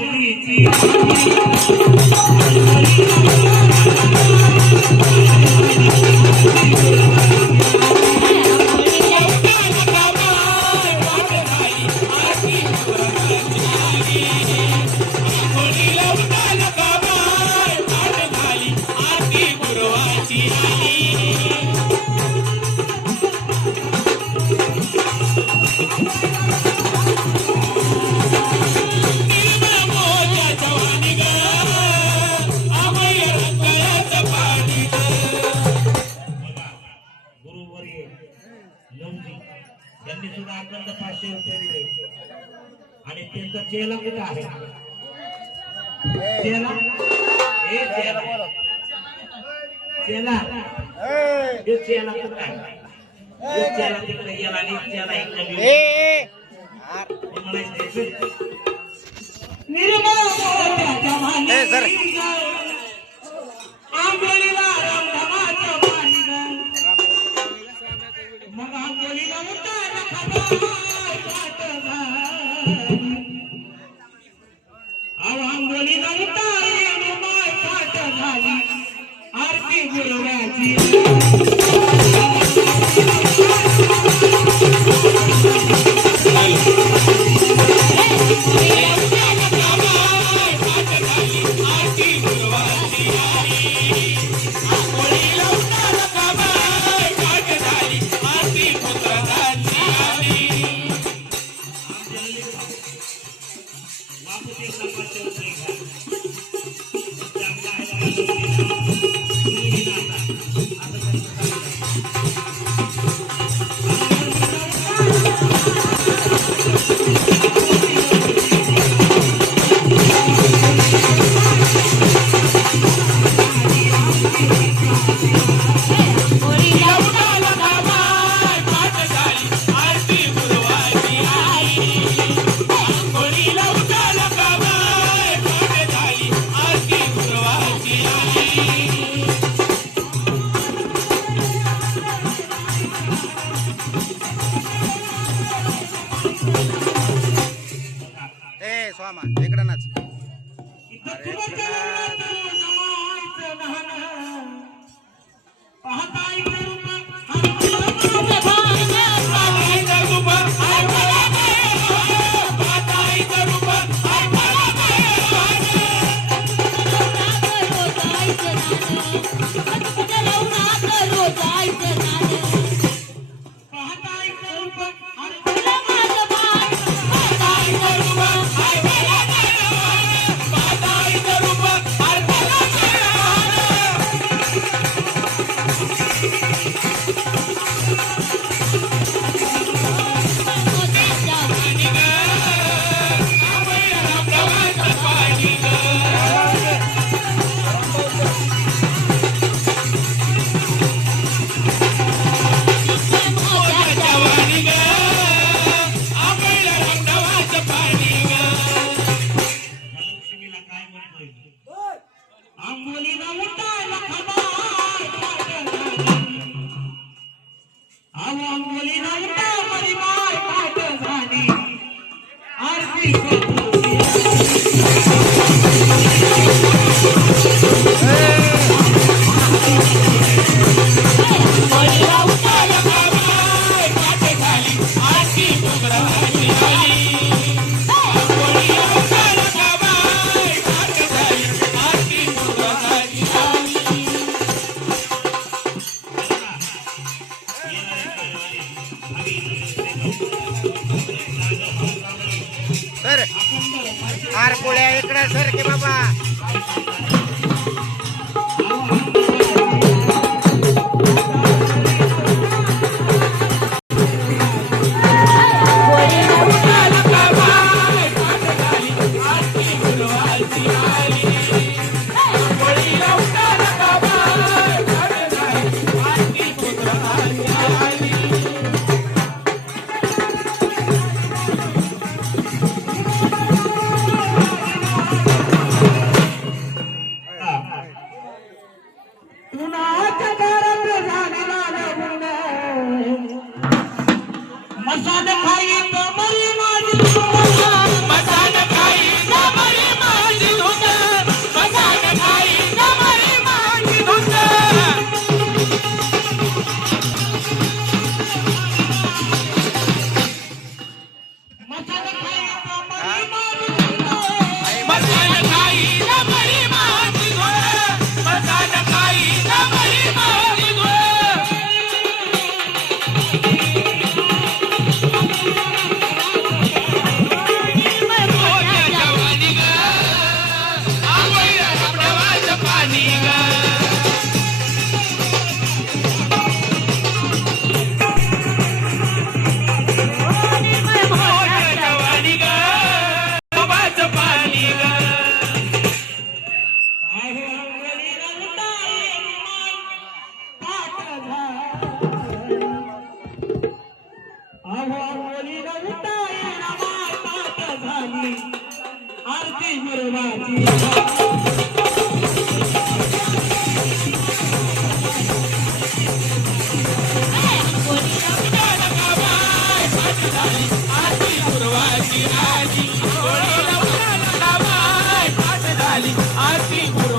Yeah. शेतकरी आणि त्यांचं चेला कुठं आहे? चेला? हे चेला. चेला. हे चेला कुठं आहे? चेला तिकडे गेला आणि चेला इकडे निर्मळ Thank you. Bye. सर आर पोळ्या इकडे सर की बाबा. भाई मरी आरती गुरुवाची आरती गुरुवाची आरती गुरुवाची आरती गुरु